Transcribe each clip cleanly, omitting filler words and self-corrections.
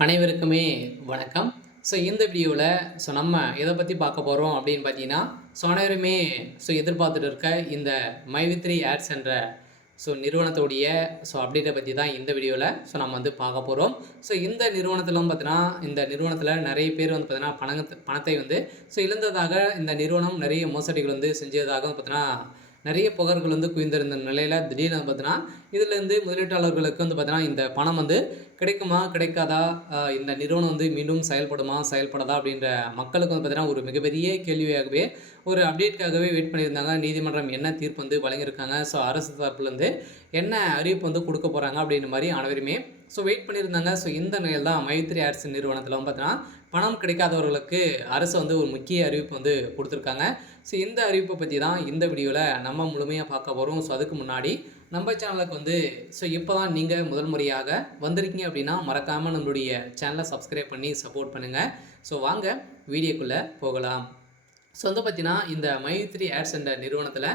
அனைவருக்குமே வணக்கம். இந்த வீடியோல நம்ம எத பத்தி பார்க்க போறோம் அப்படின்னு பார்த்தீங்கன்னா, அனைவருமே எதிர்பார்த்துட்டு இருக்க இந்த மை3 ஆட்ஸ் என்ற நிறுவனத்துடைய அப்டேட்ட பத்தி தான் இந்த வீடியோல நம்ம வந்து பார்க்க போறோம். இந்த நிறுவனத்திலும் பார்த்தீங்கன்னா, இந்த நிறுவனத்தில நெறைய பேர் வந்து பார்த்தீங்கன்னா, பணத்தை வந்து இழந்ததாக இந்த நிறுவனம் நெறைய மோசடிகள் வந்து செஞ்சதாக பார்த்தீங்கன்னா, நெறைய புகார்கள் வந்து குவிந்திருந்த நிலையில திடீர்னு பார்த்தீங்கன்னா, இதிலேருந்து முதலீட்டாளர்களுக்கு வந்து பார்த்தீங்கன்னா, இந்த பணம் வந்து கிடைக்குமா? கிடைக்காதா? இந்த நிறுவனம் வந்து மீண்டும் செயல்படுமா? செயல்படாதா? அப்படின்ற மக்களுக்கு வந்து பார்த்தீங்கன்னா, ஒரு மிகப்பெரிய கேள்வியாகவே ஒரு அப்டேட்காகவே வெயிட் பண்ணியிருந்தாங்க. நீதிமன்றம் என்ன தீர்ப்பு வந்து வழங்கியிருக்காங்க. அரசு தரப்புலேருந்து என்ன அறிவிப்பு வந்து குடுக்க போறாங்க அப்படின்ற மாரி அனைவருமே வெயிட் பண்ணியிருந்தாங்க. இந்த நிலையில தான் மை3 ஆட்ஸ் நிறுவனத்தில வந்து பார்த்தீங்கன்னா, பணம் கிடைக்காதவர்களுக்கு அரசு வந்து ஒரு முக்கிய அறிவிப்பு வந்து குடுத்துருக்காங்க. இந்த அறிவிப்பை பத்தி தான் இந்த வீடியோல நம்ம முழுமையா பார்க்க போறோம். அதுக்கு முன்னாடி நம்ம சேனலுக்கு வந்து இப்போ தான் நீங்க முதல் முறையாக வந்திருக்கீங்க அப்படின்னா, மறக்காம நம்மளுடைய சேனலை சப்ஸ்கிரைப் பண்ணி சப்போர்ட் பண்ணுங்க. வாங்க வீடியோக்குள்ள போகலாம். வந்து பார்த்தீங்கன்னா, இந்த மை3 ஆட்ஸ் என்ற நிறுவனத்தில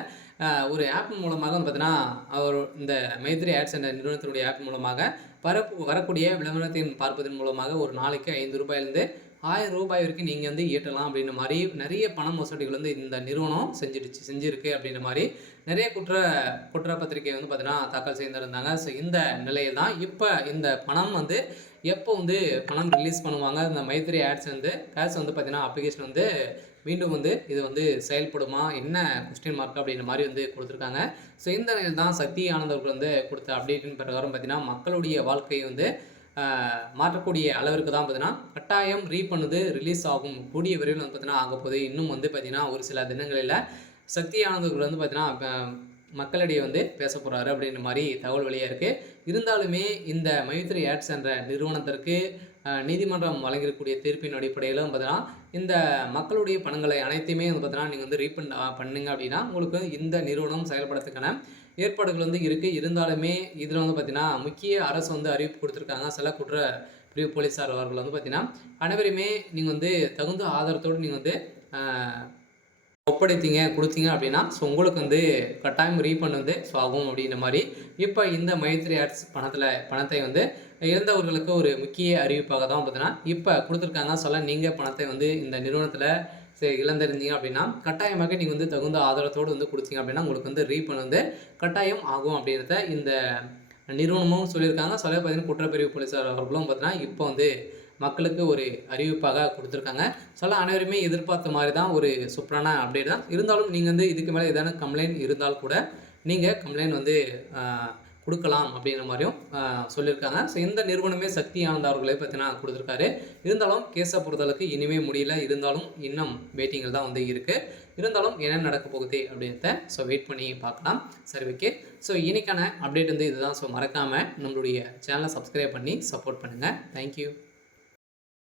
ஒரு ஆப் மூலமாக வந்து பார்த்தீங்கன்னா, இந்த மை3 ஆட்ஸ் என்ற நிறுவனத்தினுடைய ஆப் மூலமாக வரக்கூடிய விளம்பரத்தின் பார்ப்பதன் மூலமாக ஒரு நாளைக்கு ரூ. 5லேருந்து ரூ. 1000 வரைக்கும் நீங்க வந்து ஈட்டலாம் அப்படின்ற மாரி நெறைய பண மோசடிகள் வந்து இந்த நிறுவனம் செஞ்சிருக்கு அப்படின்ற மாரி நெறைய குற்றப்பத்திரிகை வந்து பார்த்தீங்கன்னா, தாக்கல் செய்திருந்தாங்க. இந்த நிலையில் தான் இப்ப இந்த பணம் வந்து எப்போ வந்து பணம் ரிலீஸ் பண்ணுவாங்க? இந்த மை3 ஆட்ஸ் வந்து வந்து பார்த்தீங்கன்னா, அப்ளிகேஷன் வந்து மீண்டும் வந்து இது வந்து செயல்படுமா? என்ன கொஸ்டின் மார்க் அப்படின்ற மாரி வந்து குடுத்துருக்காங்க. இந்த நிலையில் தான் சக்தி ஆனந்த் அவர்கள் வந்து குடுத்த அப்டேட்டின் பிரகாரம் பார்த்தீங்கன்னா, மக்களுடைய வாழ்க்கையை வந்து மாற்றக்கூடிய அளவிற்கு தான் பார்த்தீங்கன்னா, கட்டாயம் ரீஃபண்ட் ரிலீஸ் ஆகும். கூடிய விரைவில் வந்து பார்த்தீங்கன்னா ஆகப்போகுது. இன்னும் வந்து பார்த்தீங்கன்னா, ஒரு சில தினங்களில சக்தி ஆனந்த் அவர்கள் வந்து பார்த்தீங்கன்னா, மக்களிடையே வந்து பேசப் போறாரு அப்படின்ற மாரி தகவல் வெளியா இருக்கு. இருந்தாலுமே இந்த மை3 ஆட்ஸ் என்ற நிறுவனத்திற்கு நீதிமன்றம் வழங்கியிருக்கக்கூடிய தீர்ப்பின் அடிப்படையில பார்த்தீங்கன்னா, இந்த மக்களுடைய பணங்களை அனைத்தையுமே வந்து பார்த்தீங்கன்னா, நீங்க வந்து ரீஃபண்ட் பண்ணீங்க அப்படின்னா, உங்களுக்கு இந்த நிறுவனம் செயல்படுறதுக்கான ஏற்பாடுகள் வந்து இருக்கு. இருந்தாலுமே இதில வந்து பார்த்தீங்கன்னா, முக்கிய அரசு வந்து அறிவிப்பு குடுத்திருக்காங்க. சில பிரிவு போலீசார் அவர்கள் வந்து பார்த்தீங்கன்னா, அனைவரையுமே நீங்க வந்து தகுந்த ஆதாரத்தோடு நீங்க வந்து அ குடுத்தீங்க அப்படின்னா, உங்களுக்கு வந்து கட்டாயம் ரீஃபண்ட் வந்து ஆகும் அப்படின்ற மாரி, இப்ப இந்த மை3 ஆட்ஸ் பணத்தை வந்து இழந்தவர்களுக்கு ஒரு முக்கிய அறிவிப்பாக தான் பார்த்தீங்கன்னா, இப்ப குடுத்துருக்காங்க. நீங்க பணத்தை வந்து இந்த நிறுவனத்தில இழந்திருந்தீங்க அப்படின்னா, கட்டாயமாக நீங்க வந்து தகுந்த ஆதாரத்தோடு வந்து குடுத்தீங்க அப்படின்னா, உங்களுக்கு வந்து ரீஃபண்ட் வந்து கட்டாயம் ஆகும் அப்படின்றத இந்த நிறுவனமும் சொல்லியிருக்காங்க. பார்த்தீங்கன்னா, குற்றப்பிரிவு போலீசார் அவர்களும் பார்த்தீங்கன்னா, இப்போ வந்து மக்களுக்கு ஒரு அறிவிப்பாக குடுத்துருக்காங்க. அனைவருமே எதிர்பார்த்த மாரி தான் ஒரு சூப்பரான அப்டேட் தான். இருந்தாலும் நீங்க வந்து இதுக்கு மேல ஏதேனும் கம்ப்ளைண்ட் இருந்தால் கூட, நீங்க கம்ப்ளைண்ட் வந்து குடுக்கலாம் அப்படின்ற மாரியும் சொல்லியிருக்காங்க. இந்த நிறுவனமே சக்தி ஆனந்த் அவர்களே பார்த்தீங்கன்னா குடுத்துருக்காரு. இருந்தாலும் கேஸ பொறுத்தளவுக்கு இனிமே முடியல. இருந்தாலும் இன்னும் வெயிட்டிங்கில தான் வந்து இருக்கு. இருந்தாலும் என்ன நடக்க போகுது அப்படின்றத வெயிட் பண்ணி பார்க்கலாம். சரி ஓகே. இன்னைக்கான அப்டேட் வந்து இதுதான். மறக்காம நம்மளுடைய சேனலை சப்ஸ்கிரைப் பண்ணி சப்போர்ட் பண்ணுங்க. Thank you.